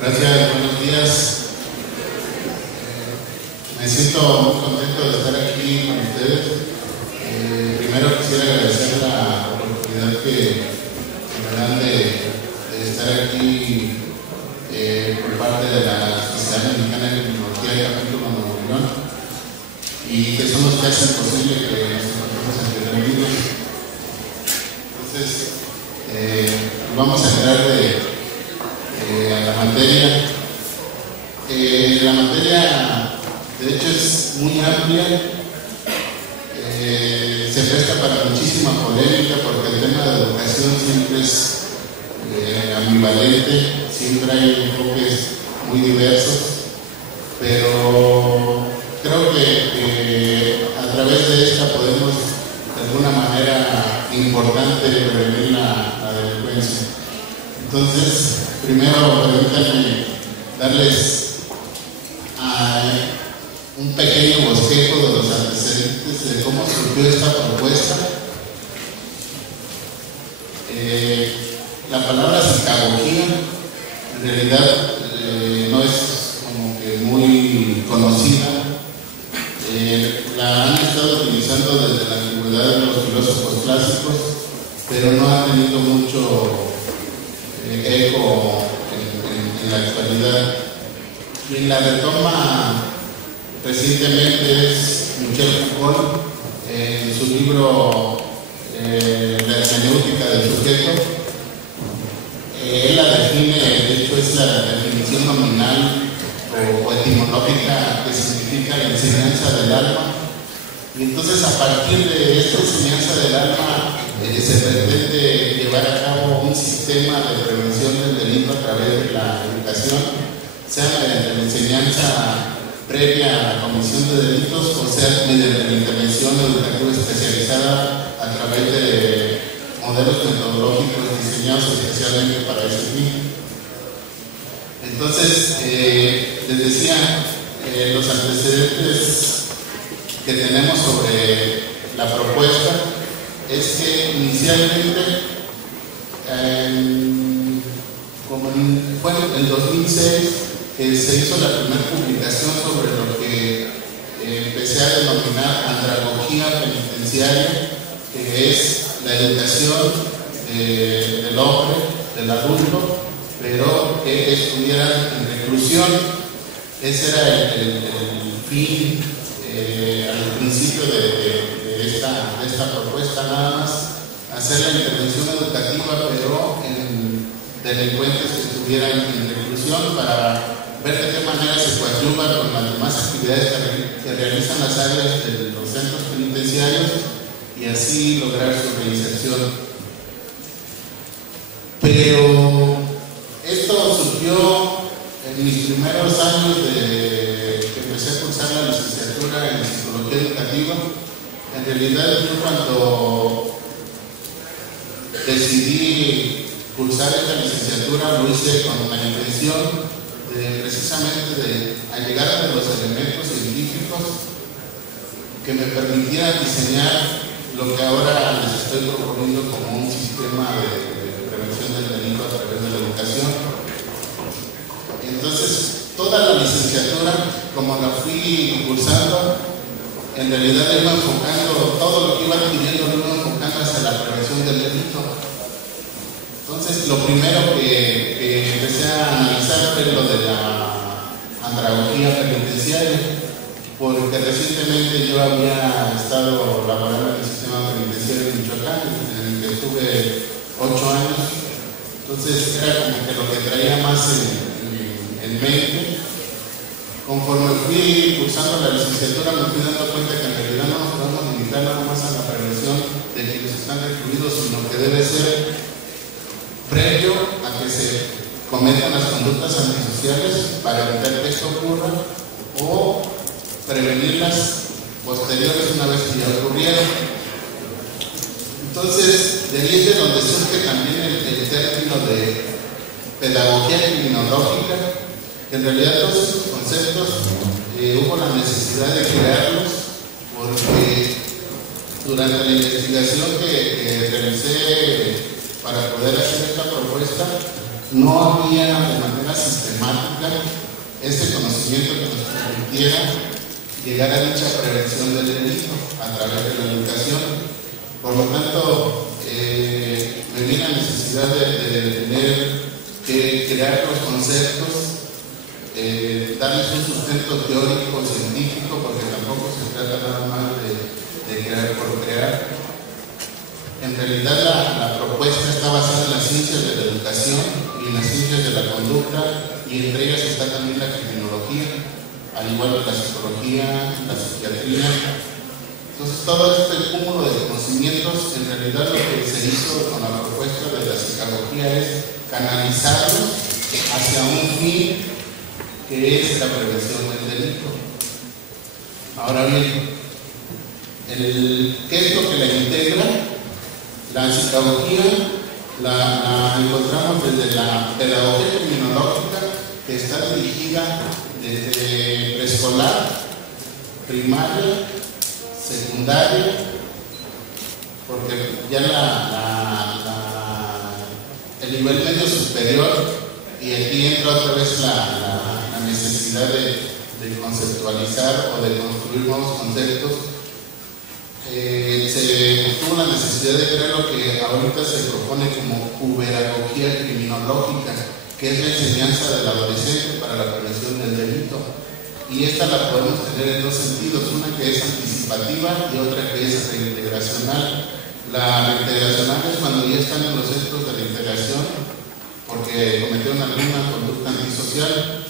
Gracias, buenos días. Me siento muy contento de estar aquí con ustedes. Primero quisiera agradecer la oportunidad que me dan de estar aquí por parte de la Sociedad Mexicana de Criminología del Capítulo Nuevo León, y que son los que hacen posible que nos encontremos entre amigos. Entonces, vamos a entrar a la materia. La materia, de hecho, es muy amplia. Se presta para muchísima polémica porque el tema de educación siempre es ambivalente, siempre hay enfoques muy diversos, pero creo que a través de esta podemos de alguna manera importante prevenir la delincuencia. Entonces, primero permítanme darles un pequeño bosquejo de los antecedentes de cómo surgió esta propuesta. La palabra psicagogía en realidad no es como que muy conocida. La han estado utilizando desde la antigüedad de los filósofos clásicos, pero no ha tenido mucho eco en la actualidad. Quien la retoma recientemente es Michel Foucault en su libro La hermenéutica del sujeto. Él la define, de hecho es la definición nominal o etimológica que significa la enseñanza del alma. Y entonces, a partir de esta enseñanza del alma se pretende llevar a cabo un sistema de prevención del delito a través de la educación, sea mediante la enseñanza previa a la comisión de delitos o sea mediante la intervención educativa especializada a través de modelos metodológicos diseñados especialmente para ese fin. Entonces, les decía, los antecedentes que tenemos sobre la propuesta es que inicialmente, fue en 2006 que se hizo la primera publicación sobre lo que empecé a denominar andragogía penitenciaria, que es la educación del hombre, del adulto, pero que estuvieran en reclusión. Ese era el fin al principio de esta propuesta, nada más hacer la intervención educativa, pero en delincuentes que estuvieran en reclusión, para ver de qué manera se coadyuva con las demás actividades que realizan las áreas de los centros penitenciarios y así lograr su reinserción. Pero esto surgió en mis primeros años que empecé a cursar la licenciatura en Psicología Educativa. En realidad, yo cuando decidí cursar esta licenciatura lo hice con la intención precisamente de allegar a los elementos científicos que me permitieran diseñar lo que ahora les estoy proponiendo como un sistema de prevención del delito a través de la educación. Entonces, toda la licenciatura, como la fui cursando, en realidad iba enfocando, todo lo que iba adquiriendo lo iba enfocando hacia la prevención del delito. Entonces, lo primero que empecé a analizar fue lo de la andragogía penitenciaria, porque recientemente yo había estado laborando en el sistema penitenciario de Michoacán, en el que estuve 8 años. Entonces, era como que lo que traía más en mente. Conforme fui cursando la licenciatura, me fui dando cuenta que en realidad no nos podemos limitar nada más a la prevención de quienes están recluidos, sino que debe ser previo a que se cometan las conductas antisociales para evitar que esto ocurra, o prevenirlas posteriores una vez que ya ocurrieron. Entonces, de ahí es de donde surge también el término de pedagogía criminológica, que en realidad todos estos conceptos hubo la necesidad de crearlos porque durante la investigación que realicé para poder hacer esta propuesta, no había de manera sistemática este conocimiento que nos permitiera llegar a dicha prevención del delito a través de la educación. Por lo tanto, me vi la necesidad de tener que crear los conceptos, darles un sustento teórico, científico, porque tampoco se trata nada más de crear por crear. En realidad la propuesta está basada en las ciencias de la educación y en las ciencias de la conducta, y entre ellas está también la criminología, al igual que la psicología, la psiquiatría. Entonces, todo este cúmulo de conocimientos, en realidad lo que se hizo con la propuesta de la psicología es canalizarlos hacia un fin que es la prevención del delito. Ahora bien, ¿qué es lo que la integra? La psicología la encontramos desde la pedagogía criminológica, que está dirigida desde preescolar, primaria, secundaria, porque ya el nivel medio superior, y aquí entra otra vez la necesidad de conceptualizar o de construir nuevos conceptos. Se tuvo la necesidad de crear lo que ahorita se propone como puberagogía criminológica, que es la enseñanza del adolescente para la prevención del delito. Y esta la podemos tener en dos sentidos, una que es anticipativa y otra que es reintegracional. La reintegracional es cuando ya están en los centros de reintegración porque cometieron alguna conducta antisocial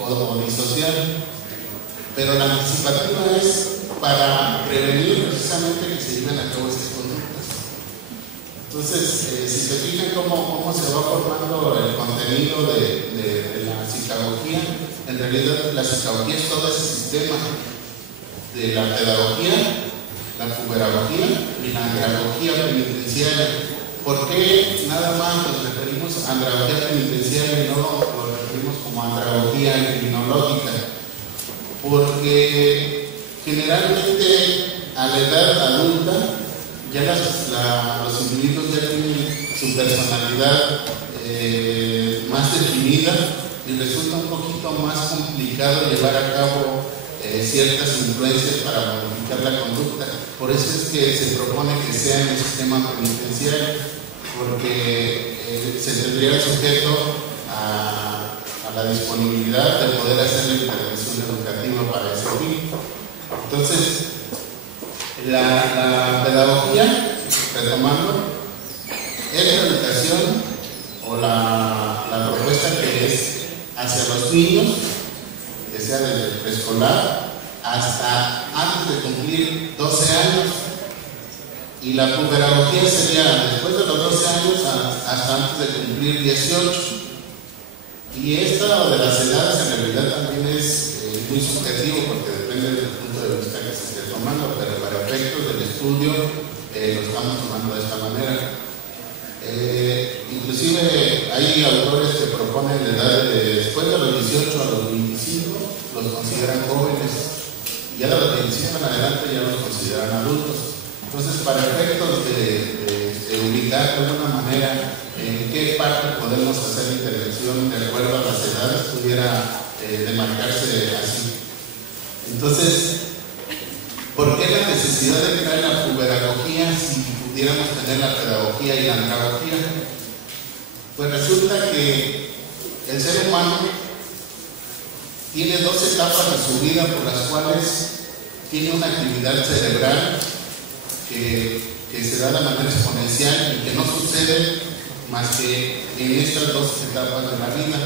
o disocial. Pero la anticipativa es para prevenir precisamente que se lleven a cabo esas conductas. Entonces, si se fijan cómo se va formando el contenido de la psicología, en realidad la psicología es todo ese sistema de la pedagogía, la puberagogía y la andragogía penitenciaria. ¿Por qué nada más nos referimos a andragogía penitenciaria y no lo referimos como andragogía criminológica? Porque generalmente a la edad adulta ya los individuos ya tienen su personalidad más definida y resulta un poquito más complicado llevar a cabo ciertas influencias para modificar la conducta. Por eso es que se propone que sea en el sistema penitenciario, porque se tendría sujeto a la disponibilidad de poder hacer la intervención educativa para ese fin. Entonces, la pedagogía, retomando, es la educación o la propuesta que es hacia los niños, que sea desde el preescolar hasta antes de cumplir 12 años, y la puberagogía sería después de los 12 años hasta antes de cumplir 18. Y esto de las edades en realidad también es muy subjetivo, porque depende del punto de vista que se esté tomando, pero para efectos del estudio lo estamos tomando de esta manera. Inclusive hay autores que proponen la edad de después de los 18 a los 25 los consideran jóvenes, y ya de los 25 en adelante ya los consideran adultos. Entonces, para efectos de ubicar de alguna manera en qué parte podemos hacer la intervención de acuerdo a las edades, pudiera demarcarse así. Entonces, ¿por qué la necesidad de crear la puberagogía si pudiéramos tener la pedagogía y la andragogía? Pues resulta que el ser humano tiene dos etapas de su vida por las cuales tiene una actividad cerebral que se da de manera exponencial y que no sucede más que en estas dos etapas de la vida.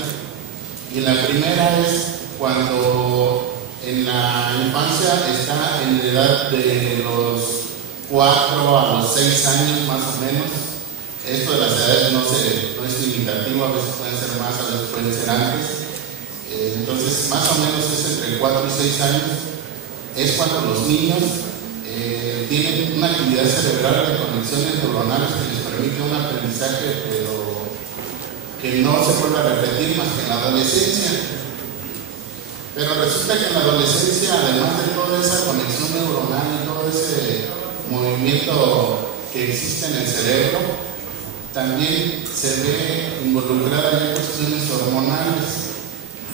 Y la primera es cuando en la infancia está en la edad de los 4 a los 6 años más o menos. Esto de las edades no es limitativo, a veces pueden ser más, a veces pueden ser antes. Entonces, más o menos es entre 4 y 6 años. Es cuando los niños tienen una actividad cerebral de conexiones neuronales que les permite un aprendizaje, pero que no se vuelve a repetir más que en la adolescencia. Pero resulta que en la adolescencia, además de toda esa conexión neuronal y todo ese movimiento que existe en el cerebro, también se ve involucrada en cuestiones hormonales.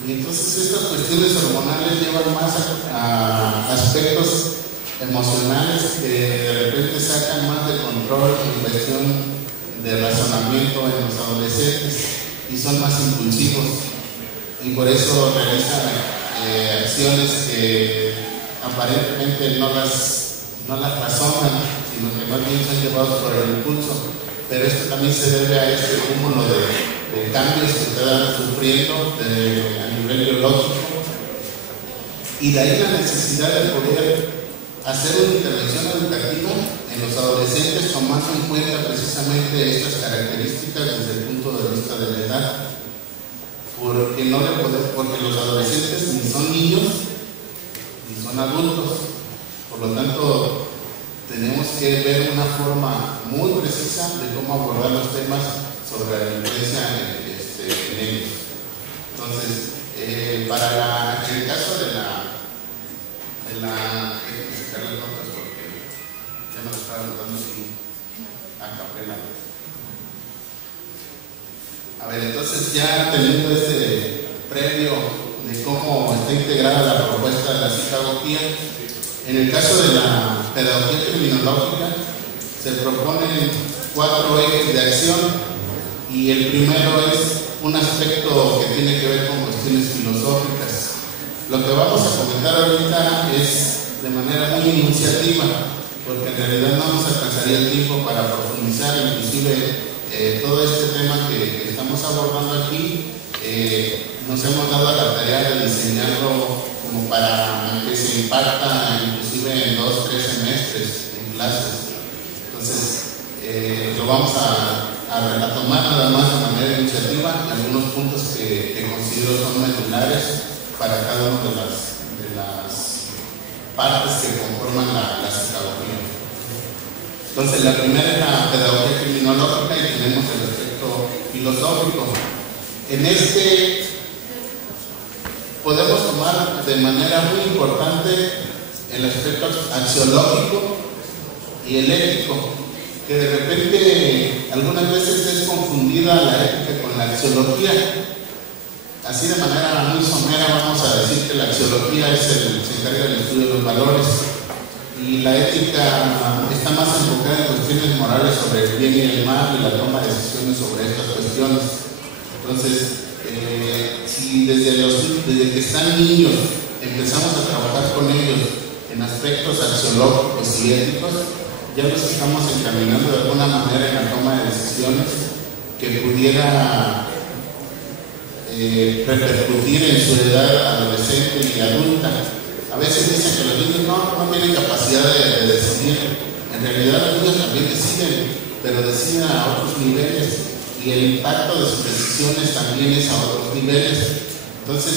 Y entonces estas cuestiones hormonales llevan más a aspectos emocionales que de repente sacan más de control en cuestión de razonamiento en los adolescentes y son más impulsivos, y por eso realizan acciones que aparentemente no las razonan, sino que más bien son llevados por el impulso. Pero esto también se debe a este cúmulo de cambios que están sufriendo a nivel biológico, y de ahí la necesidad de poder hacer una intervención educativa en los adolescentes tomando en cuenta precisamente estas características desde el punto de vista de la edad, porque los adolescentes ni son niños ni son adultos. Por lo tanto, tenemos que ver una forma muy precisa de cómo abordar los temas sobre la violencia en ellos. Entonces, en el caso de la las notas, porque ya me lo estaba notando así a capela. A ver, entonces ya teniendo este previo de cómo está integrada la propuesta de la psicología, en el caso de la pedagogía criminológica se proponen 4 ejes de acción, y el primero es un aspecto que tiene que ver con cuestiones filosóficas. Lo que vamos a comentar ahorita es de manera muy iniciativa, porque en realidad no nos alcanzaría el tiempo para profundizar, inclusive todo este tema que estamos abordando aquí. Nos hemos dado la tarea de diseñarlo como para que se imparta inclusive en 2 o 3 semestres en clases. Entonces lo vamos a tomar nada más de manera iniciativa, algunos puntos que considero son medulares para cada una de las partes que conforman la psicología. Entonces, la primera es la pedagogía criminológica, y tenemos el aspecto filosófico. En este podemos tomar de manera muy importante el aspecto axiológico y el ético, que de repente algunas veces es confundida la ética con la axiología. Así de manera muy somera vamos a decir que la axiología se encarga del estudio de los valores, y la ética está más enfocada en cuestiones morales sobre el bien y el mal y la toma de decisiones sobre estas cuestiones. Entonces, si desde que están niños empezamos a trabajar con ellos en aspectos axiológicos y éticos, ya los estamos encaminando de alguna manera en la toma de decisiones que pudiera repercutir en su edad adolescente y adulta. A veces dicen que los niños no tienen capacidad de decidir. En realidad los niños también deciden, pero deciden a otros niveles, y el impacto de sus decisiones también es a otros niveles. Entonces,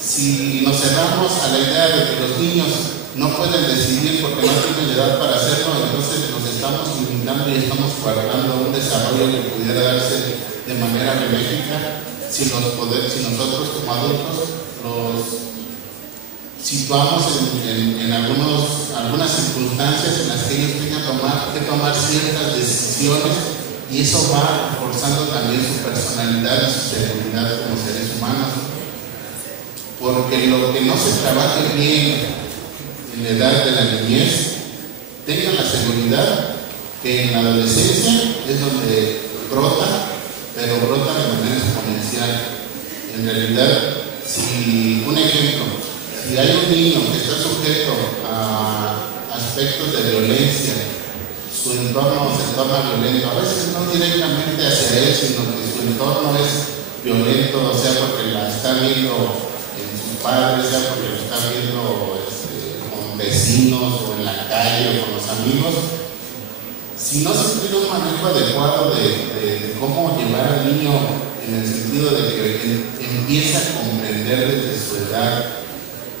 si nos cerramos a la idea de que los niños no pueden decidir porque no tienen edad para hacerlo, entonces nos estamos limitando y estamos guardando un desarrollo que pudiera darse de manera benéfica si nosotros como adultos situamos en algunas circunstancias en las que ellos tengan que tomar ciertas decisiones, y eso va reforzando también su personalidad y su seguridad como seres humanos. Porque lo que no se trabaje bien en la edad de la niñez, tengan la seguridad que en la adolescencia es donde brota, pero brota de manera exponencial. En realidad, un ejemplo, si hay un niño que está sujeto a aspectos de violencia, su entorno se torna violento, a veces no directamente hacia él, sino que su entorno es violento, sea porque la está viendo en sus padres, sea porque lo está viendo con vecinos o en la calle o con los amigos. Si no se tiene un manejo adecuado de cómo llevar al niño en el sentido de que empieza a comprender desde su edad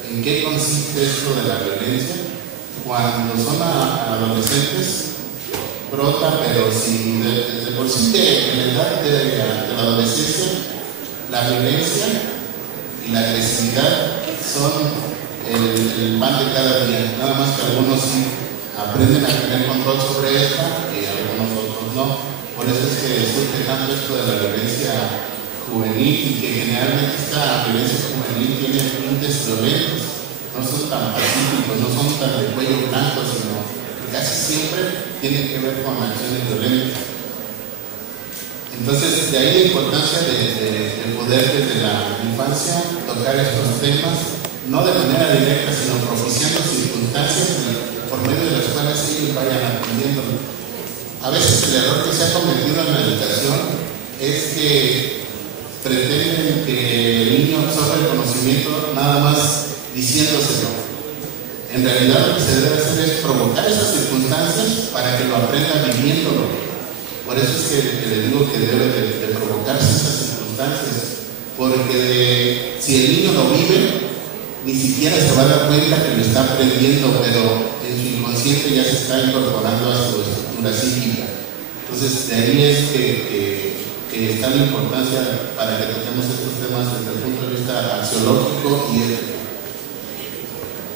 en qué consiste esto de la violencia, cuando son adolescentes brota, pero si de por sí en la edad de la adolescencia, la violencia y la agresividad son el pan de cada día. Nada más que algunos sí aprenden a tener control sobre esta y algunos otros no. Por eso es que surge tanto esto de la violencia juvenil, y que generalmente esta violencia juvenil tiene tintes violentos, no son tan pacíficos, no son tan de cuello blanco, sino que casi siempre tienen que ver con acciones violentas. Entonces, de ahí la importancia de poder desde la infancia tocar estos temas, no de manera directa, sino propiciando circunstancias por medio de las cuales ellos vayan aprendiendo. A veces el error que se ha cometido en la educación es que pretenden que el niño absorba el conocimiento nada más diciéndoselo. En realidad lo que se debe hacer es provocar esas circunstancias para que lo aprenda viviéndolo. Por eso es que le digo que debe de provocarse esas circunstancias, porque si el niño lo vive, ni siquiera se va a dar cuenta que lo está aprendiendo, pero en su inconsciente ya se está incorporando a su estructura psíquica. Entonces, de ahí es que está la importancia para que toquemos estos temas desde el punto de vista axiológico y ético.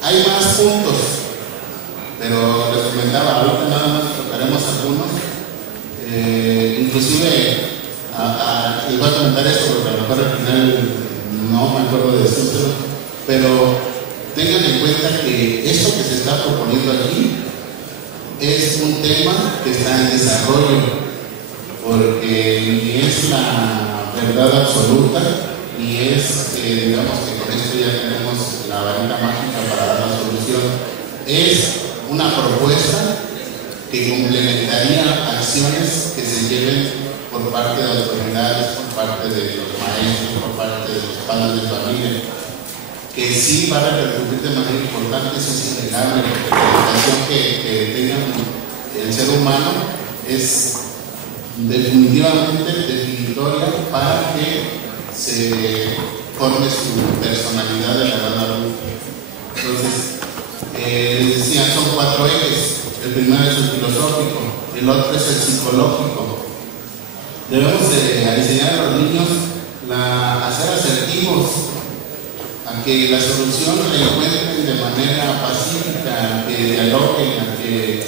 Hay más puntos, pero les comentaba, ahorita nada más tocaremos algunos. Inclusive iba a comentar esto porque a lo mejor al final no me acuerdo de decirlo, pero tengan en cuenta que esto que se está proponiendo aquí es un tema que está en desarrollo, porque ni es la verdad absoluta, ni es digamos que con esto ya tenemos la varita mágica para dar la solución. Es una propuesta que complementaría acciones que se lleven por parte de autoridades, por parte de los maestros, por parte de los padres de familia, que sí va a repercutir de manera importante. Eso es innegable. La educación que tenga el ser humano es definitivamente definitoria para que se forme su personalidad de la edad adulta. Entonces, les decía, son 4 ejes. El primero es el filosófico, el otro es el psicológico. Debemos de enseñar a los niños a ser asertivos, a que la solución la encuentren de manera pacífica, a que dialoguen, a que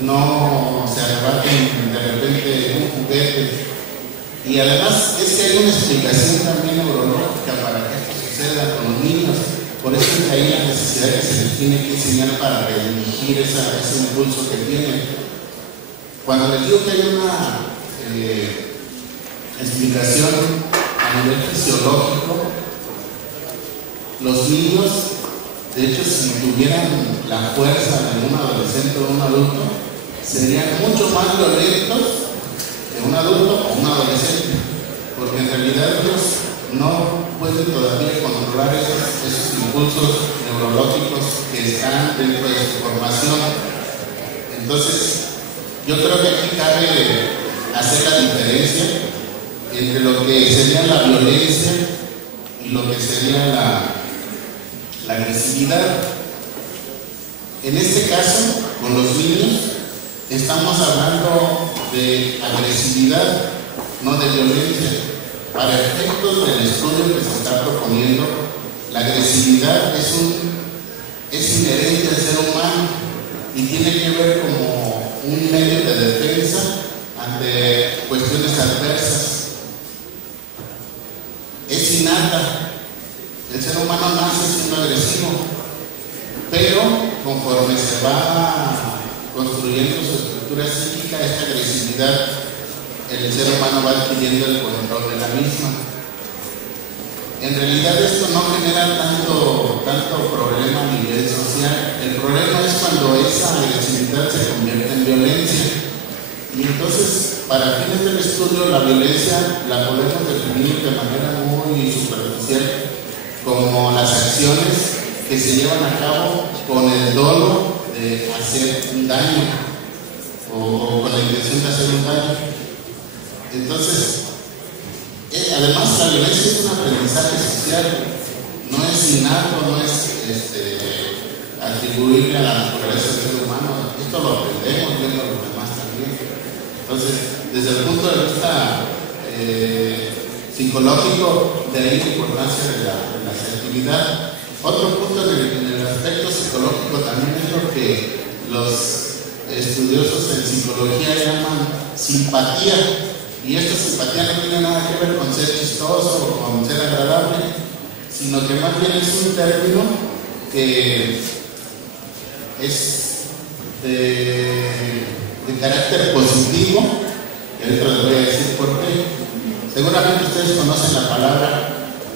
no se arrebaten de repente un juguete. Y además es que hay una explicación también neurológica para que esto suceda con los niños. Por eso es que hay la necesidad que se les tiene que enseñar para redirigir ese impulso que tienen. Cuando les digo que hay una explicación a nivel fisiológico, los niños, de hecho, si tuvieran la fuerza de un adolescente o un adulto, serían mucho más violentos que un adulto o un adolescente, porque en realidad ellos no pueden todavía controlar esos impulsos neurológicos que están dentro de su formación. Entonces, yo creo que aquí cabe hacer la diferencia entre lo que sería la violencia y lo que sería la agresividad. En este caso, con los niños, estamos hablando de agresividad, no de violencia. Para efectos del estudio que se está proponiendo, la agresividad es inherente al ser humano y tiene que ver como un medio de defensa ante cuestiones adversas. Es innata. El ser humano nace siendo agresivo, pero conforme se va construyendo su estructura psíquica, esta agresividad, el ser humano va adquiriendo el control de la misma. En realidad esto no genera tanto problema a nivel social. El problema es cuando esa agresividad se convierte en violencia. Y entonces, para fines del estudio, la violencia la podemos definir de manera muy superficial como las acciones que se llevan a cabo con el dolo de hacer un daño o con la intención de hacer un daño. Entonces, además la violencia es un aprendizaje social, no es innato, no es atribuible a la naturaleza del ser humano. Esto lo aprendemos viendo a los demás también. Entonces, desde el punto de vista psicológico, de ahí la importancia de la asertividad. Otro punto en el aspecto psicológico también es lo que los estudiosos en psicología llaman simpatía. Y esta simpatía no tiene nada que ver con ser chistoso o con ser agradable, sino que más bien es un término que es de carácter positivo, y ahorita les voy a decir por qué. Seguramente ustedes conocen la palabra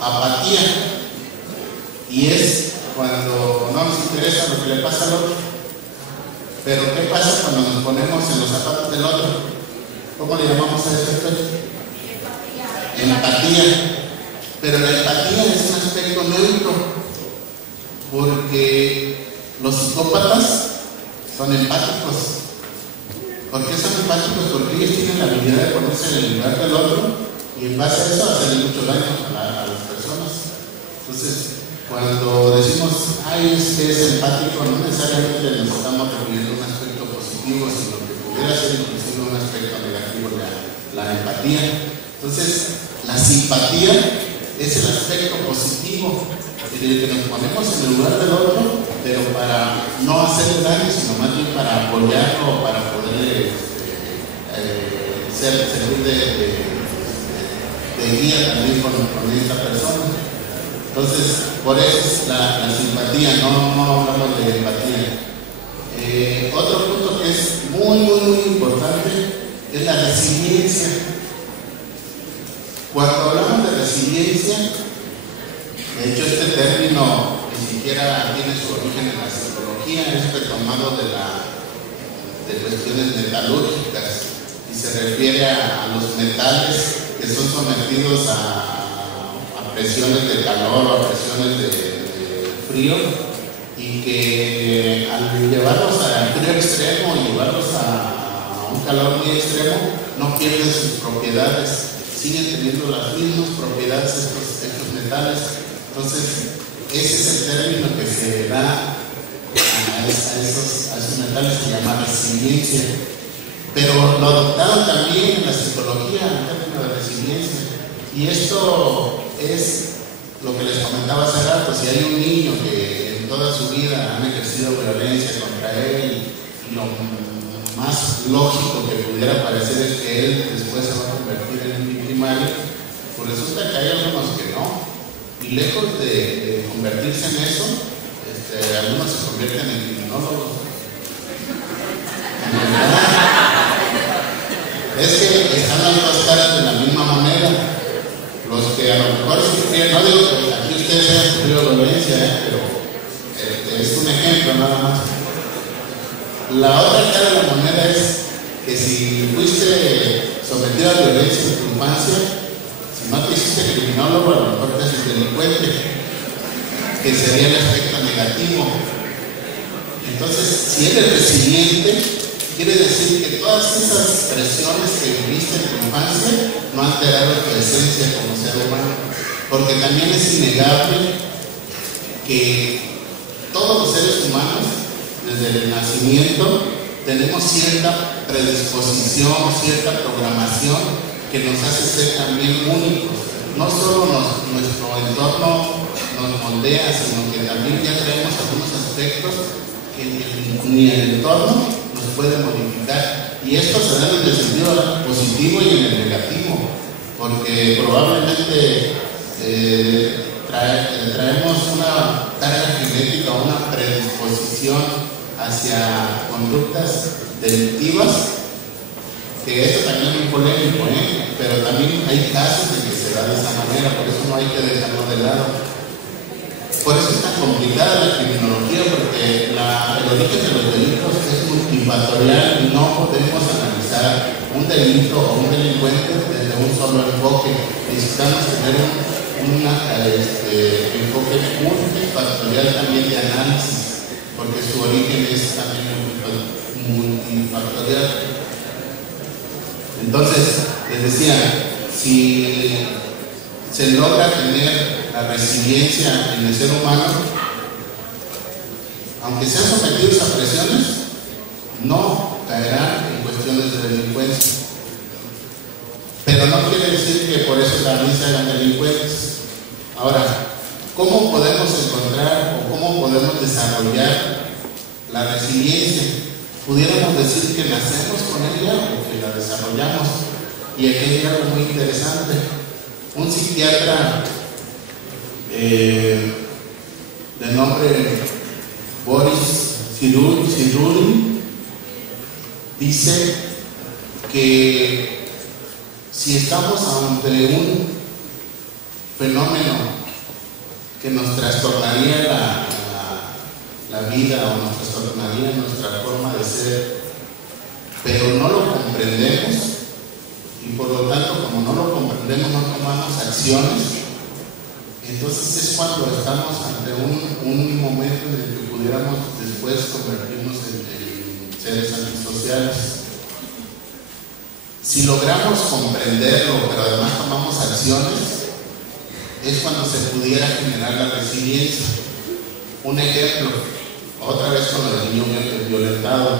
apatía, y es cuando no nos interesa lo que le pasa al otro. Pero ¿qué pasa cuando nos ponemos en los zapatos del otro? ¿Cómo le llamamos a ese aspecto? Empatía. Pero la empatía es un aspecto neutro, porque los psicópatas son empáticos. ¿Por qué son empáticos? Porque ellos tienen la habilidad de ponerse en el lugar del otro y en base a eso hacerle mucho daño a las personas. Entonces, cuando decimos, ay, es que es empático, no necesariamente nos estamos refiriendo a un aspecto positivo, sino que pudiera ser inclusive un aspecto negativo, la empatía. Entonces, la simpatía es el aspecto positivo, en el que nos ponemos en el lugar del otro, pero para no hacer daño, sino más bien para apoyarlo o para poder servir de guía también con esta persona. Entonces, por eso es la simpatía, no hablamos de empatía. Otro punto que es muy importante es la resiliencia. Cuando hablamos de resiliencia, de hecho este término ni siquiera tiene su origen en la psicología, es retomado de cuestiones metalúrgicas y se refiere a los metales que son sometidos a presiones de calor o a presiones de frío, y que al llevarlos al frío extremo y llevarlos a un calor muy extremo no pierden sus propiedades, siguen teniendo las mismas propiedades estos metales. Entonces ese es el término que se da a esos metales, se llama resiliencia, pero lo adoptaron también en la psicología, el término de resiliencia. Y esto es lo que les comentaba hace rato. Si hay un niño que en toda su vida han ejercido violencia contra él, y lo más lógico que pudiera parecer es que él después se va a convertir en un victimario, pues resulta que hay algunos que no, y lejos de convertirse en eso, algunos se convierten en criminólogos. Es que están las dos caras de la misma manera. Los que a lo mejor sufrieron, no digo que aquí ustedes hayan sufrido violencia, pero es un ejemplo nada más. La otra cara de la moneda es que si fuiste sometido a violencia en tu infancia, si no te hiciste criminólogo, a lo mejor te haces delincuente, que sería el aspecto negativo. Entonces, si eres resiliente, quiere decir que todas esas presiones que viviste en tu infancia no alteraron tu esencia como ser humano, porque también es innegable que todos los seres humanos, desde el nacimiento, tenemos cierta predisposición, cierta programación que nos hace ser también únicos. No solo nuestro entorno nos moldea, sino que también ya traemos algunos aspectos que ni el entorno nos puede modificar. Y esto se da en el sentido positivo y en el negativo, porque probablemente traemos una carga genética, una predisposición hacia conductas delictivas, que esto también es muy polémico, pero también hay casos en que se da de esa manera, por eso no hay que dejarlo de lado. Por eso es tan complicada la criminología, porque el origen de los delitos es multifactorial y no podemos analizar un delito o un delincuente desde un solo enfoque. Necesitamos tener un enfoque multifactorial también de análisis, porque su origen es también multifactorial. Entonces, les decía, si se logra tener la resiliencia en el ser humano, aunque sean sometidos a presiones, no caerán en cuestiones de delincuencia. Pero no quiere decir que por eso también se hagan delincuentes. Ahora, ¿cómo podemos encontrar o cómo podemos desarrollar la resiliencia? pudiéramos decir que nacemos con ella o que la desarrollamos. Y aquí hay algo muy interesante. Un psiquiatra de nombre Boris Cyrulnik dice que si estamos ante un fenómeno que nos trastornaría la vida o nos trastornaría nuestra forma de ser, pero no lo comprendemos, y por lo tanto, como no lo comprendemos, no tomamos acciones, entonces es cuando estamos ante un momento en el que pudiéramos después convertirnos en seres antisociales. Si logramos comprenderlo, pero además tomamos acciones, es cuando se pudiera generar la resiliencia. Un ejemplo, otra vez con lo del niño violentado.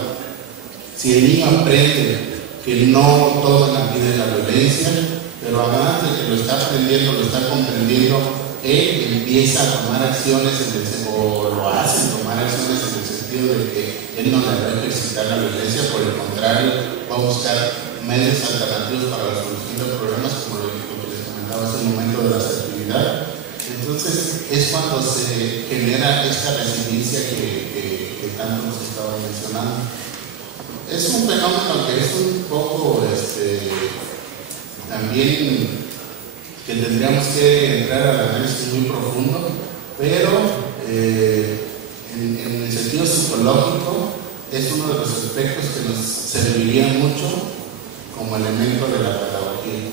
Si el niño aprende que no todo en la vida es la violencia, pero además de que lo está aprendiendo, lo está comprendiendo, él empieza a tomar acciones o lo hace tomar acciones en el sentido de que él no le va a ejercitar la violencia, por el contrario, va a buscar medios alternativos para la solución de problemas, como lo que les comentaba hace un momento de la asertividad. Entonces es cuando se genera esta resiliencia que tanto nos estaba mencionando. Es un fenómeno que es un poco también que tendríamos que entrar al análisis muy profundo, pero en el sentido psicológico es uno de los aspectos que nos serviría mucho como elemento de la pedagogía.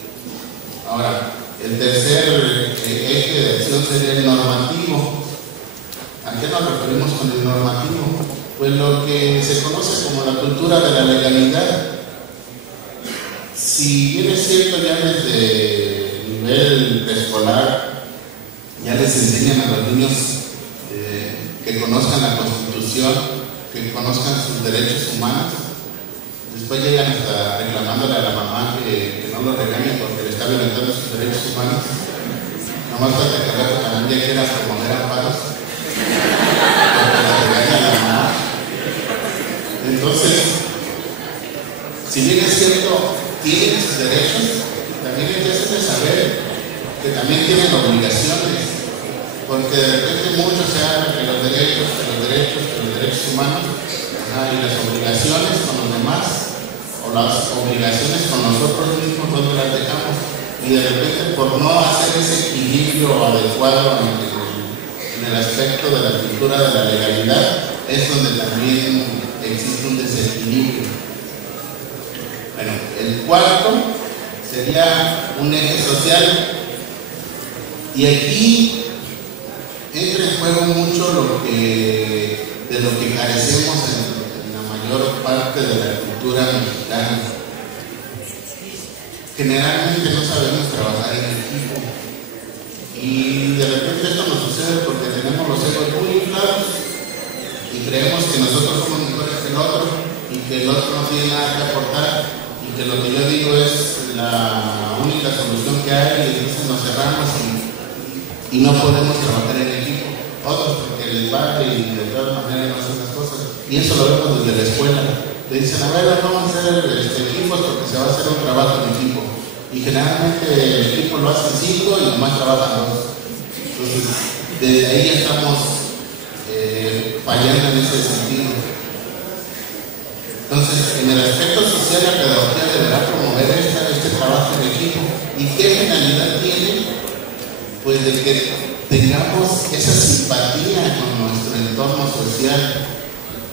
Ahora, el tercer eje de acción sería el normativo. ¿A qué nos referimos con el normativo? Pues lo que se conoce como la cultura de la legalidad. Si bien es cierto, ya desde nivel preescolar ya les enseñan a los niños que conozcan la Constitución, que conozcan sus derechos humanos, después llegan hasta reclamándole a la mamá que no lo regañe porque le está violentando sus derechos humanos. Nomás falta que rato también ya quiera promover amparos porque la regaña a la mamá. Entonces, si bien es cierto, tienen sus derechos, también hay que hacerles saber que también tienen obligaciones, porque de repente mucho se habla que los derechos humanos, y las obligaciones con los demás, o las obligaciones con nosotros mismos, donde las dejamos, y de repente por no hacer ese equilibrio adecuado en el aspecto de la cultura de la legalidad, es donde también existe un desequilibrio. Bueno, el cuarto sería un eje social, y aquí entra en juego mucho de lo que carecemos en la mayor parte de la cultura mexicana. Generalmente no sabemos trabajar en equipo, y de repente esto nos sucede porque tenemos los egos muy inflados y creemos que nosotros somos mejores que el otro y que el otro no tiene nada que aportar y que lo que yo digo es la única solución que hay, y entonces nos cerramos y no podemos trabajar en equipo. Otros porque les vale y de todas maneras no hacen las cosas, y eso lo vemos desde la escuela. Le dicen, a ver, no vamos a hacer equipos porque se va a hacer un trabajo en equipo, y generalmente el equipo lo hacen 5 y nomás trabajan 2. Entonces desde ahí ya estamos fallando en ese sentido. Entonces, en el aspecto social, la pedagogía deberá promover este trabajo en equipo. ¿Y qué finalidad tiene? Pues de que tengamos esa simpatía con nuestro entorno social,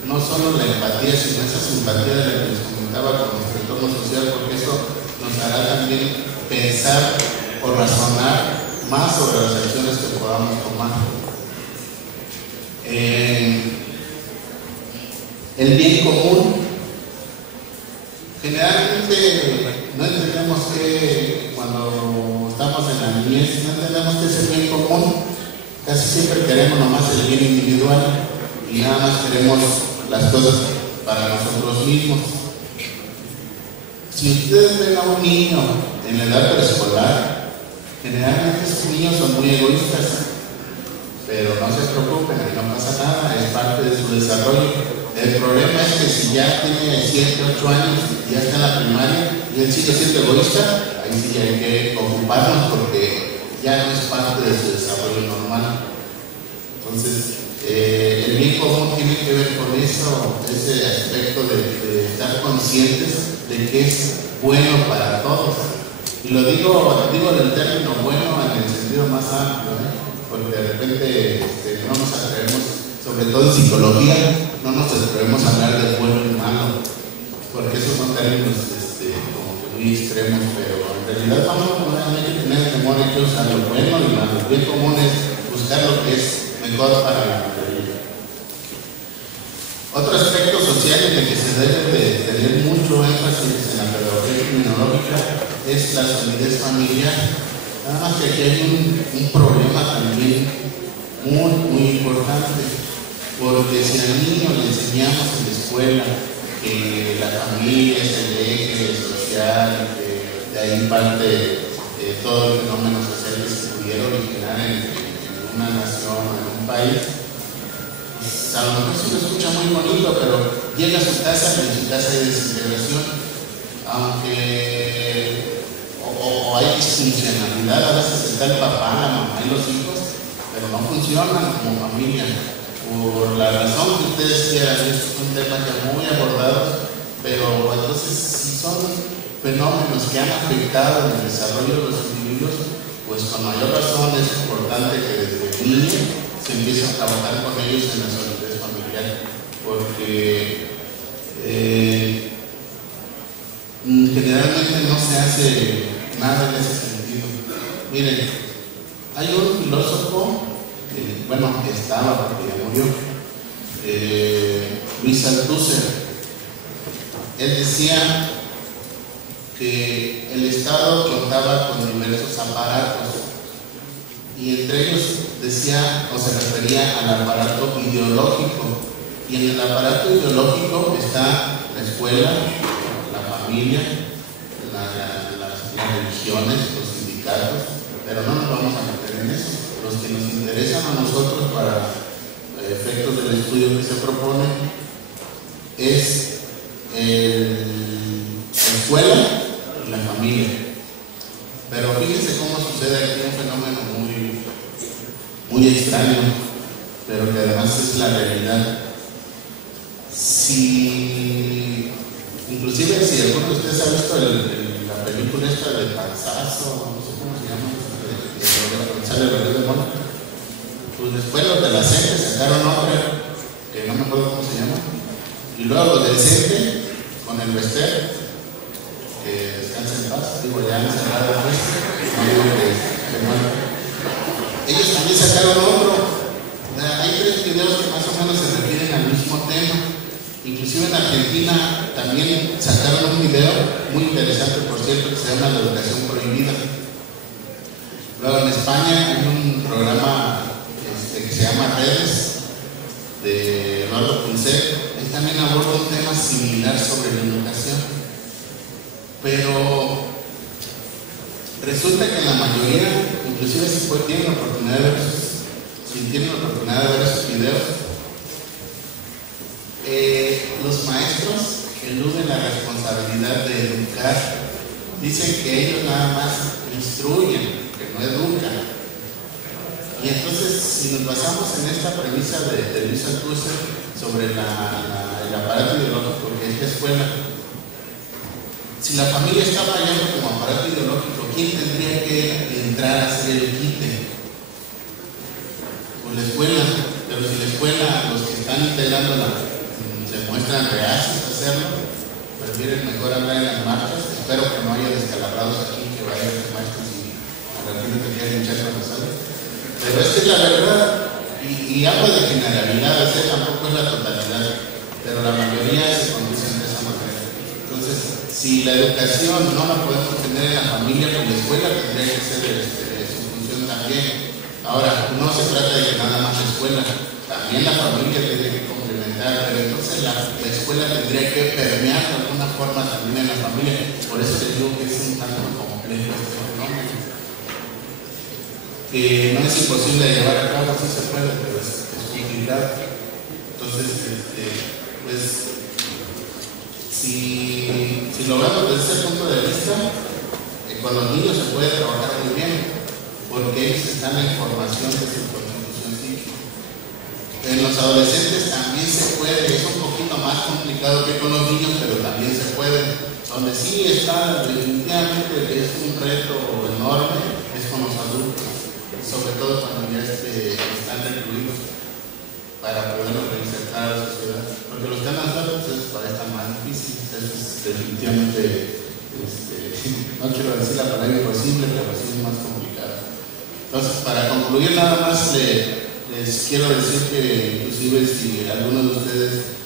no solo la empatía, sino esa simpatía de la que les comentaba con nuestro entorno social, porque eso nos hará también pensar o razonar más sobre las acciones que podamos tomar. El bien común. Generalmente no entendemos que cuando estamos en la niñez, no entendemos que es el bien común. Casi siempre queremos nomás el bien individual y nada más queremos las cosas para nosotros mismos. Si ustedes ven a un niño en la edad preescolar, generalmente esos niños son muy egoístas, pero no se preocupen, no pasa nada, es parte de su desarrollo. El problema es que si ya tiene 7, 8 años y ya está en la primaria y él sigue siendo egoísta, ahí sí hay que ocuparnos porque ya no es parte de su desarrollo normal. Entonces, el bien común tiene que ver con eso, ese aspecto de estar conscientes de que es bueno para todos. Y lo digo en el término bueno en el sentido más amplio, porque de repente no nos atrevemos, sobre todo en psicología, no nos atrevemos a hablar de bueno y malo, porque esos son términos como que muy extremos, pero en realidad hay que tener en memoria que usar lo bueno y malo. El bien común es buscar lo que es mejor para la mayoría. Otro aspecto social en el que se debe de tener mucho énfasis en la pedagogía criminológica es la solidez familiar. Nada más que aquí hay un problema también muy importante, porque si al niño le enseñamos en la escuela que la familia es el eje social, que de ahí parte todo el fenómeno social que se pudiera originar en una nación, en un país, pues a lo mejor se lo escucha muy bonito, pero llega a su casa y en su casa hay desintegración, aunque o hay disfuncionalidad, a veces está el papá, la mamá y los hijos, pero no funcionan como familia, por la razón que ustedes quieran. Esto es un tema ya muy abordado, pero entonces si son fenómenos que han afectado el desarrollo de los individuos, pues con mayor razón es importante que desde niños se empiece a trabajar con ellos en la solidez familiar, porque generalmente no se hace nada en ese sentido. Miren, hay un filósofo, estaba porque ya murió, Luis Althusser. Él decía que el Estado contaba con diversos aparatos, y entre ellos decía o se refería al aparato ideológico, y en el aparato ideológico está la escuela, la familia, las religiones, los sindicatos, pero no nos vamos a meter en eso. Los que nos interesan a nosotros para efectos del estudio que se propone es la escuela y la familia. Pero fíjense cómo sucede aquí un fenómeno muy extraño, pero que además es la realidad. Inclusive si alguno de ustedes ha visto la película esta de Panzazo, no sé cómo se llama, sale el de Mono, pues después los de la CENTE sacaron otra que no me acuerdo cómo se llama, y luego los del CENTE con el Bester, que descansen en paz, digo, ya han cerrado pues, no digo que muera. Ellos también sacaron otro. Hay 3 videos que más o menos se refieren al mismo tema. Inclusive en Argentina también sacaron un video muy interesante, por cierto, que se llama La Educación Prohibida. Luego en España hay un programa que se llama Redes, de Eduardo Punset. Él también aborda un tema similar sobre la educación. Pero resulta que la mayoría, inclusive si tienen la oportunidad de ver esos videos, los maestros eluden la responsabilidad de educar. Dicen que ellos nada más instruyen, que no educan. Y entonces, si nos basamos en esta premisa de Luis Althusser sobre el aparato ideológico que es la escuela, si la familia está fallando como aparato ideológico, ¿quién tendría que entrar a hacer el quite? Pues la escuela. Pero si la escuela, los que están integrándola, se muestran reacios a hacerlo, prefieren mejor hablar en las marchas. Espero que no haya descalabrados aquí que vayan los maestros y a repente te quieran hinchar con los sales. Pero esta es la verdad, y hablo de generalidades, tampoco es la totalidad, pero la mayoría se conducen de esa manera. Entonces, si la educación no la podemos tener en la familia, pues la escuela tendría que ser su función también. Ahora, no se trata de que nada más la escuela, también la familia tiene que complementar, pero entonces la escuela tendría que permear de alguna forma también en la familia. Por eso les digo que es un tanto complejo este fenómeno, que no es imposible llevar a cabo, sí se puede, pero es complicado. Entonces, pues si lo vemos desde ese punto de vista, con los niños se puede trabajar muy bien, porque ellos están en formación de su constitución psíquica. En los adolescentes también se puede, es un poquito más complicado que con los niños, pero también se puede. Donde sí está definitivamente es un reto enorme, es con los adultos, sobre todo cuando ya están recluidos, para poderlos reinsertar a la sociedad. Porque los que andan solos para estar más difícil, eso es definitivamente, no quiero decir la palabra imposible, pero sí es más complicado. Entonces, para concluir nada más, les quiero decir que inclusive si alguno de ustedes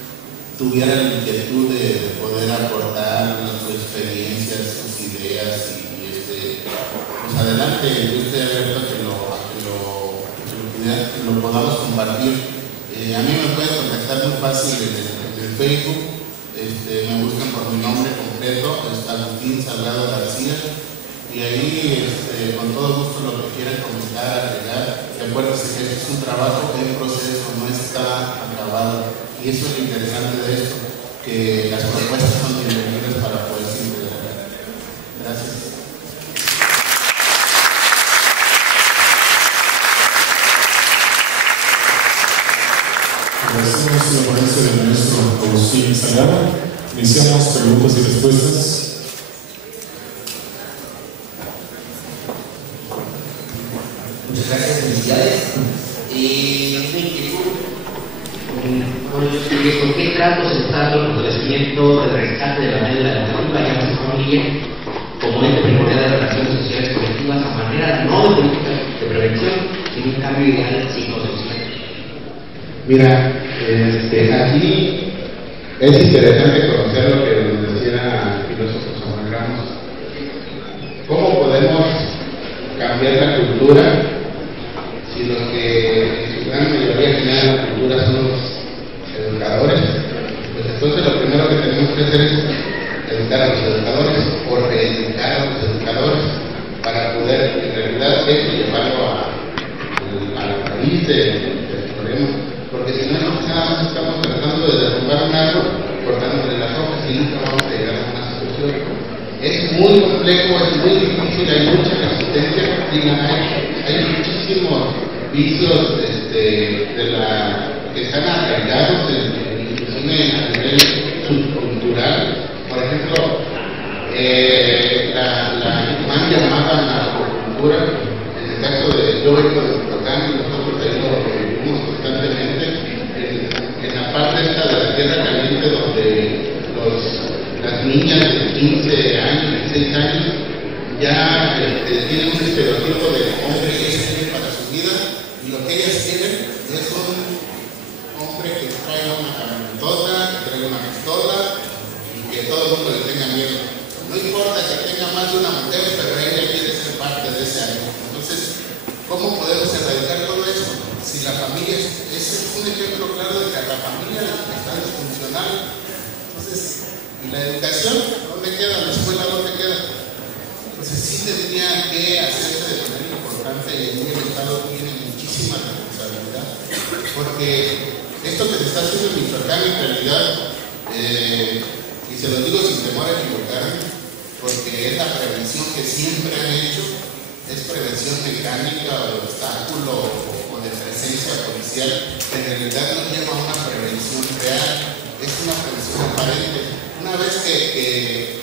tuviera la inquietud de poder aportar sus experiencias, sus ideas y pues adelante, yo estoy abierto a que lo podamos compartir. A mí me pueden contactar muy fácil en el Facebook, me buscan por mi nombre completo, es Agustín Salgado García, y ahí con todo gusto lo que quieran comentar, agregar. Recuérdense que este es un trabajo en proceso, no está acabado. Y eso es lo interesante de esto, que las propuestas son bienvenidas para poder integrar. Gracias. Agradecemos la ponencia del maestro Agustín Salgado. Iniciamos preguntas y respuestas. Muchas gracias, felicidades. ¿Con qué tratos se está dando el fortalecimiento del rescate de la medida educativa y la familia como ente primordial de relaciones sociales colectivas a manera no de políticas de prevención, sino un cambio ideal psicosocial? Mira, aquí es interesante conocer lo que nos decía el filósofo Samuel Ramos. ¿Cómo podemos cambiar la cultura si los que en su gran mayoría generan la cultura son los educadores? Pues entonces lo primero que tenemos que hacer es educar a los educadores o reeducar a los educadores para poder en realidad esto llevarlo a la raíz del problema. Porque si no, nada más estamos tratando de derrumbar un árbol cortándole las hojas y nunca vamos a llegar a una solución. Es muy complejo, es muy difícil, hay mucha resistencia, hay muchísimos vicios que están arraigados inclusive a nivel subcultural. Por ejemplo, la mal llamada narcocultura, en el caso de yo vengo de Michoacán, nosotros ahí lo vivimos constantemente, en la parte esta de la tierra caliente donde las niñas de 15 años, 16 años, ya tienen un estereotipo de hombre que ellas quieren para su vida, y lo que ellas quieren es un hombre que traiga una camionetota, que traiga una pistola y que todo el mundo le tenga miedo. No importa que tenga más de una mujer, pero ella quiere ser parte de ese año. Entonces, ¿cómo podemos erradicar todo eso? Si la familia es un ejemplo claro de que la familia está disfuncional. Entonces, ¿y la educación? ¿Dónde queda? ¿La escuela dónde queda? Entonces sí tendría que hacerse de manera importante, y el Estado tiene muchísima responsabilidad, porque esto que se está haciendo en Michoacán en realidad, y se lo digo sin temor a equivocarme, porque es la prevención que siempre han hecho, es prevención mecánica o de obstáculo o de presencia policial, en realidad no lleva a una prevención real, es una prevención aparente. Una vez que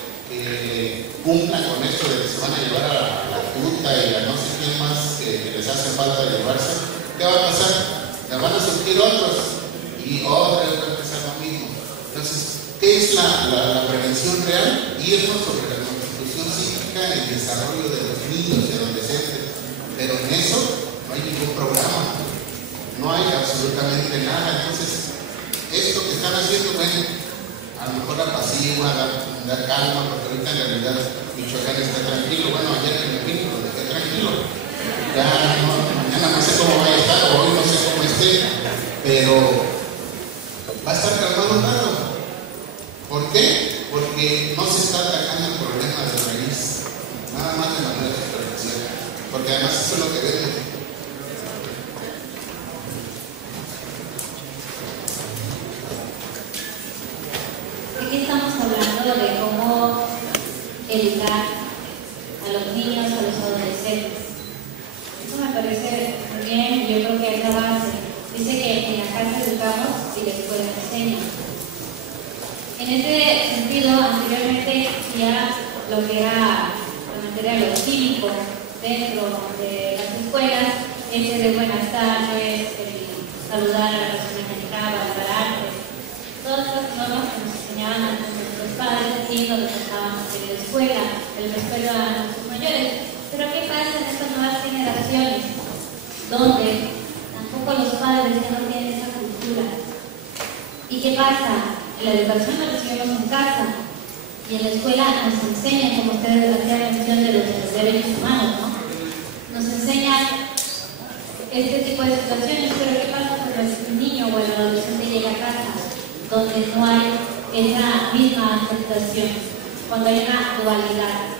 cumplan con esto de que se van a llevar a la tuta y a no sé quién más que les hace falta llevarse, ¿qué va a pasar? Ya van a surgir otros y otra vez va a empezar lo mismo. Entonces, ¿qué es la prevención real? Irnos sobre la constitución psíquica y el desarrollo de los niños y adolescentes. Pero en eso no hay ningún programa, no hay absolutamente nada. Entonces, esto que están haciendo, bueno, a lo mejor apacigua, da calma, porque ahorita en realidad Michoacán está tranquilo. Bueno, ayer que me vine lo dejé tranquilo. Ya mañana no sé cómo vaya a estar, o hoy no sé cómo esté, pero va a estar calmado un rato. ¿Por qué? Porque no se está atacando el problema de raíz, nada más de manera superficial, porque además eso es lo que vemos. a los niños, a los adolescentes. Eso me parece muy bien y yo creo que es la base. Dice que en la casa educamos y la escuela enseña. En este sentido, anteriormente ya lo que era la materia de lo químico dentro de las escuelas, ese de buenas tardes, el saludar a la persona que entraba, el pararte, todas las normas que nos enseñaban a nuestros padres y nos pasábamos en la escuela, el respeto a nuestros mayores. Pero ¿qué pasa en estas nuevas generaciones? Donde tampoco los padres ya no tienen esa cultura. ¿Y qué pasa? En la educación la recibimos en casa y en la escuela nos enseñan, como ustedes hacían mención de los derechos humanos, ¿no? Nos enseñan este tipo de situaciones, pero ¿qué pasa cuando el niño o el adolescente llega a casa donde no hay esa misma aceptación, cuando hay una dualidad?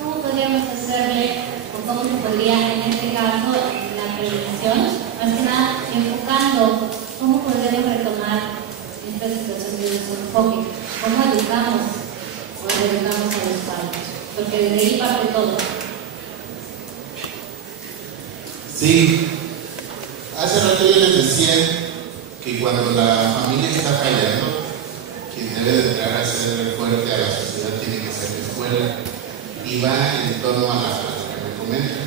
¿Cómo podríamos hacerle, o cómo se podría en este caso, la prevención, más que nada enfocando cómo podemos retomar esta situación de nuestro enfoque? ¿Cómo educamos o reeducamos a los padres? Porque desde ahí parte todo. Sí, hace rato yo les decía que cuando la familia está fallando, quien debe de entrar a ser fuerte a la sociedad tiene que ser la escuela, y va en torno a la que me comenta,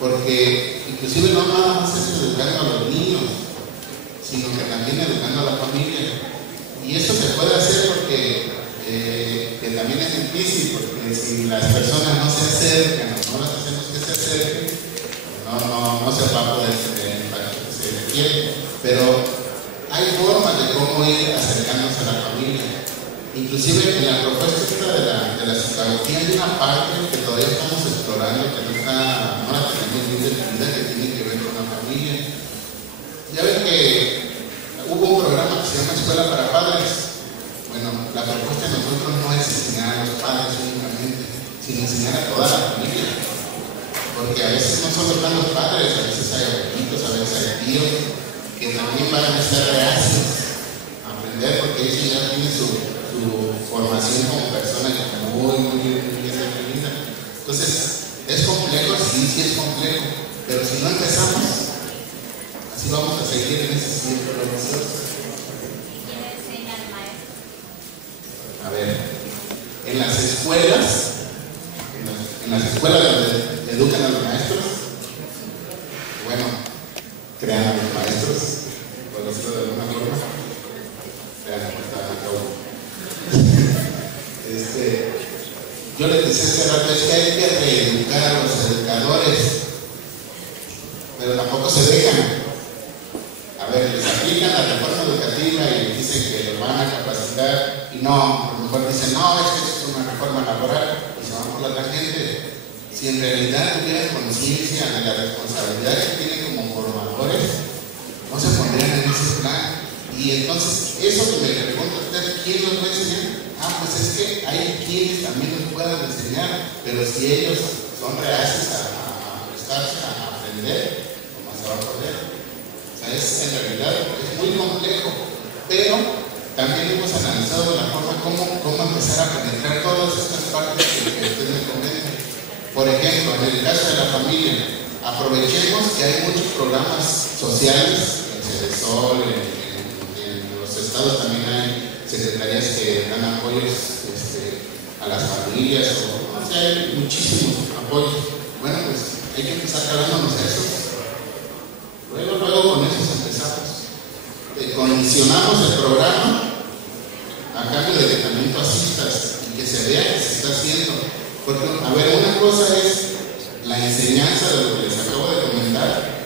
porque inclusive no nada más es educando a los niños, sino que también educando a la familia. Y esto se puede hacer porque que también es difícil, porque si las personas no se acercan, no las hacemos que se acerquen, no se va a poder tener el impacto que se requiere. Pero hay formas de cómo ir acercándose a la familia. Inclusive en la propuesta de la psicología hay una parte que todavía estamos explorando, que no la tenemos bien definida, que tiene que ver con la familia. Ya ven que hubo un programa que se llama Escuela para Padres. Bueno, la propuesta de nosotros no es enseñar a los padres únicamente, sino enseñar a toda la familia. Porque a veces no solo están los padres, a veces hay abuelitos, a veces hay tíos, que también van a estar reacios a aprender, porque ellos ya tienen su formación como persona muy bien definida. Entonces, ¿es complejo? Sí es complejo, pero si no empezamos, así vamos a seguir en ese círculo vicioso. ¿Quién enseña al maestro? A ver, en las escuelas donde educan a los maestros, bueno, crean a los maestros, por decirlo de alguna forma, crean a yo les decía hace rato, es que hay que reeducar a los educadores, pero tampoco se dejan. A ver, les aplican la reforma educativa y dicen que los van a capacitar, y no, a lo mejor dicen, no, es que es una reforma laboral, y se van por la tangente. Si en realidad tuvieran conciencia de la responsabilidad que tienen como formadores, no se pondrían en ese plan. Y entonces, eso que me pregunta usted, ¿quién nos va a enseñar? Pues es que hay quienes también nos puedan enseñar, pero si ellos son reacios a prestarse a aprender, ¿cómo se va a poder? O sea, en realidad es muy complejo, pero también hemos analizado de la forma cómo empezar a penetrar todas estas partes que usted me comenta. Por ejemplo, en el caso de la familia, aprovechemos que hay muchos programas sociales, en Cedesol, en los estados también hay secretarías que dan apoyos a las familias, o sea, hay muchísimos apoyos. Bueno, pues hay que empezar calándonos eso. Luego con eso empezamos. Condicionamos el programa a cambio de que también tú asistas y que se vea que se está haciendo. Porque, a ver, una cosa es la enseñanza de lo que les acabo de comentar,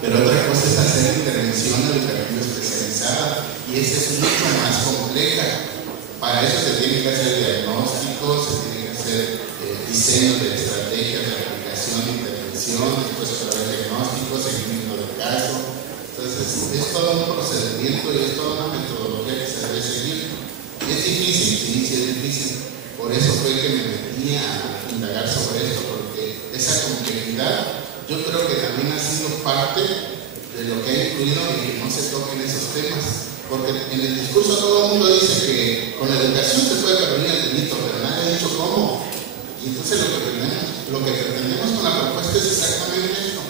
pero otra cosa es hacer intervención educativa especializada, y esa es mucho más compleja. Para eso se tiene que hacer diagnóstico, se tiene que hacer diseño de estrategias de aplicación de intervención, después para el diagnóstico, seguimiento del caso. Entonces, es todo un procedimiento y es toda una metodología que se debe seguir. ¿Y es difícil? Sí, es difícil. Por eso fue que me metí a indagar sobre esto, porque esa complejidad yo creo que también ha sido parte de lo que ha incluido en que no se toquen esos temas. Porque en el discurso todo el mundo dice que con la educación se puede prevenir el delito, pero nadie ha dicho cómo. O Y entonces lo que pretendemos con la propuesta es exactamente esto,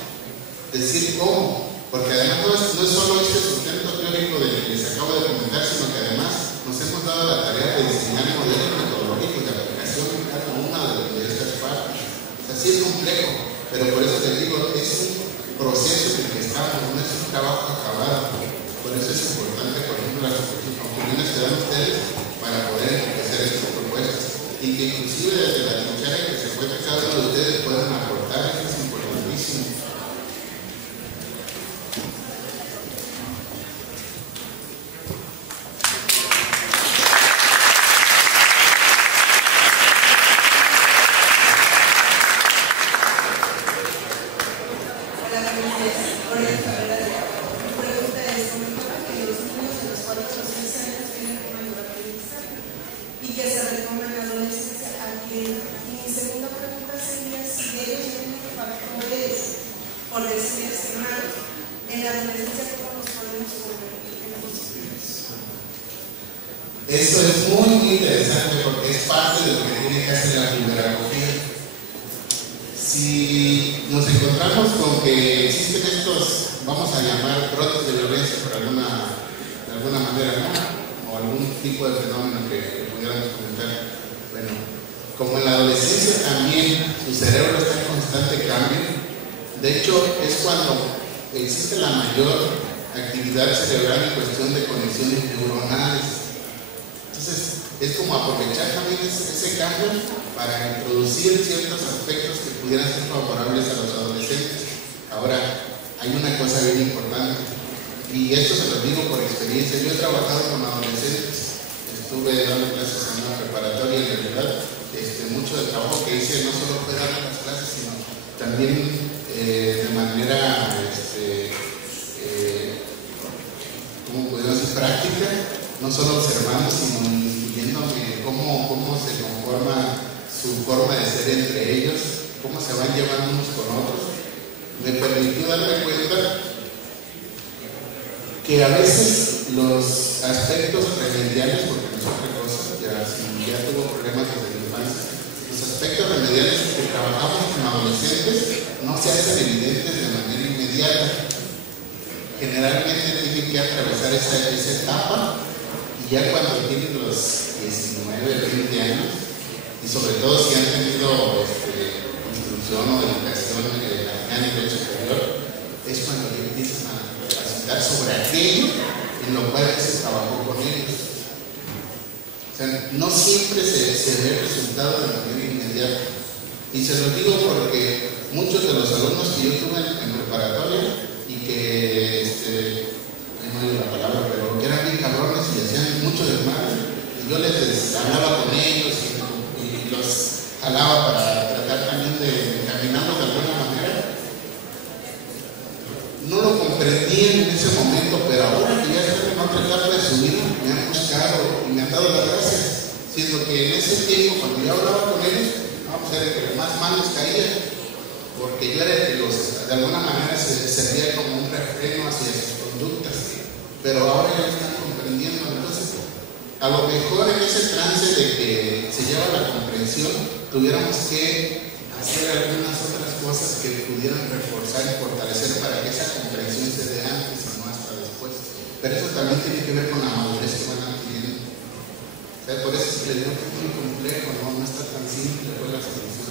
decir cómo, porque además no es solo este sustento teórico del que les acabo de comentar, sino que además nos hemos dado la tarea de diseñar modelos metodológicos de aplicación en cada una de estas partes. O sea, sí es complejo, pero por eso les digo, es un proceso en el que estamos, no es un trabajo acabado. Por eso es importante, por ejemplo, las opiniones que dan ustedes para poder hacer estas propuestas. Y que inclusive desde la trinchera que se encuentra cada uno de ustedes puedan aportar, eso es importantísimo. Eso es muy interesante porque es parte de lo que tiene que hacer la pedagogía. Si nos encontramos con que existen estos, vamos a llamar brotes de violencia de alguna manera, ¿no? O algún tipo de fenómeno que pudiéramos comentar, bueno, como en la adolescencia también su cerebro está en constante cambio. De hecho, es cuando existe la mayor actividad cerebral en cuestión de conexiones neuronales. Entonces, es como aprovechar también ese cambio para introducir ciertos aspectos que pudieran ser favorables a los adolescentes. Ahora, hay una cosa bien importante, y esto se lo digo por experiencia. Yo he trabajado con adolescentes, estuve dando clases en una preparatoria, en realidad, mucho del trabajo que hice no solo fue dar las clases, sino también de manera, ¿cómo podemos decir? Práctica. No solo observando, sino viéndome cómo se conforma su forma de ser entre ellos, cómo se van llevando unos con otros. Me permitió darme cuenta que a veces los aspectos remediales, porque no es otra cosa, si ya tuvo problemas desde la infancia, los aspectos remediales que trabajamos con adolescentes no se hacen evidentes de manera inmediata. Generalmente tienen que atravesar esa etapa. Ya cuando tienen los 19, 20 años, y sobre todo si han tenido instrucción o educación a nivel superior, es cuando ya empiezan a capacitar sobre aquello en lo cual se trabajó con ellos. O sea, no siempre se ve el resultado de manera inmediata. Y se los digo porque muchos de los alumnos que yo tuve en preparatoria y que no digo la palabra, pero que eran bien cabrones y hacían mucho desmadre, y yo les hablaba con ellos y los jalaba para tratar también de encaminarlos de alguna manera. No lo comprendían en ese momento, pero ahora que ya están en otra etapa de su vida, me han buscado y me han dado las gracias, siendo que en ese tiempo, cuando yo hablaba con ellos, vamos a ver, el que más mal les caía, porque yo era el que de alguna manera servía como un refreno hacia sus conductas. Pero ahora ya lo están comprendiendo. Entonces, a lo mejor en ese trance de que se lleva la comprensión, tuviéramos que hacer algunas otras cosas que pudieran reforzar y fortalecer para que esa comprensión se dé antes y no hasta después. Pero eso también tiene que ver con la madurez que van adquiriendo. O sea, por eso es que les digo que es muy complejo, no está tan simple pues, la solución.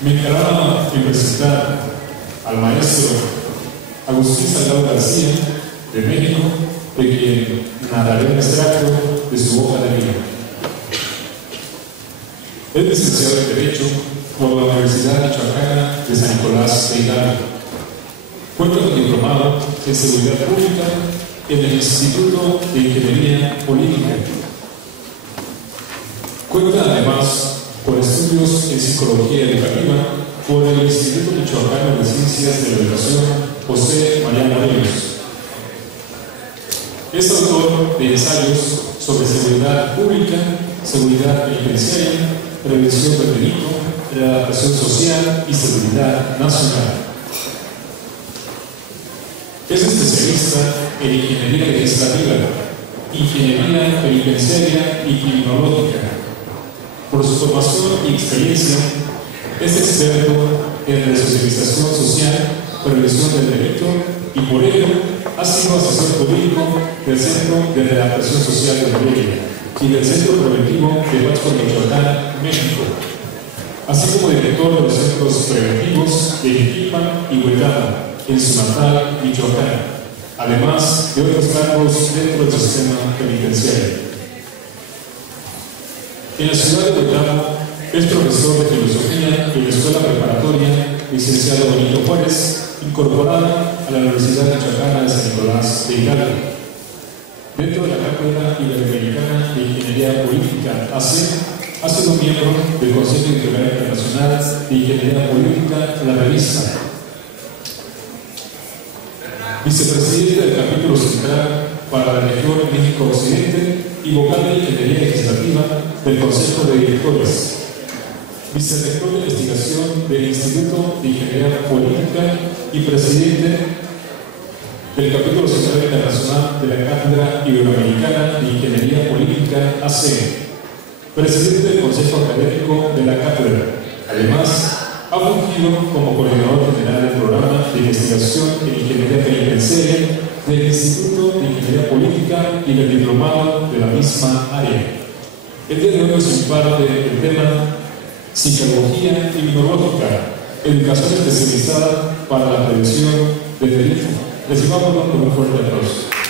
Me encargaba de presentar al maestro Agustín Salgado García, de México, de quien narraré un extracto de su hoja de vida. Es licenciado en Derecho por la Universidad Michoacana de San Nicolás de Hidalgo. Cuenta con diplomado en Seguridad Pública en el Instituto de Ingeniería Política. Cuenta además con estudios en Psicología Educativa por el Instituto Michoacano de Ciencias de la Educación José María Morelos. Es autor de ensayos sobre seguridad pública, seguridad penitenciaria, prevención del delito, de la adaptación social y seguridad nacional. Es especialista en ingeniería legislativa, ingeniería penitenciaria y criminológica. Por su formación y experiencia, es experto en resocialización social, prevención del delito y por ello ha sido asesor jurídico del Centro de Readaptación Social de Morelia y del Centro Preventivo de Huacho, Michoacán, México, así como director de los centros preventivos de Jiquilpan y Huetama, en su natal Michoacán, además de otros cargos dentro del sistema penitenciario. En la ciudad de Huetama es profesor de filosofía en la Escuela Preparatoria Licenciado Benito Juárez, incorporada a la Universidad Michoacana de San Nicolás de Hidalgo. Dentro de la Cátedra Iberoamericana de Ingeniería Política AC, ha sido miembro del Consejo Internacional de Ingeniería Política, la revista. Vicepresidente del capítulo central para la región México Occidente y vocal de Ingeniería Legislativa del Consejo de Directores. Vicerrector de investigación del Instituto de Ingeniería Política y presidente del capítulo central internacional de la Cátedra Iberoamericana de Ingeniería Política AC. Presidente del Consejo Académico de la Cátedra. Además, ha fungido como coordinador general del programa de investigación en ingeniería penitenciaria del Instituto de Ingeniería Política y del diplomado de la misma área. El día de hoy nos imparte el tema Psicología Criminológica, educación especializada para la prevención del delito. Recibámoslo con un fuerte aplauso.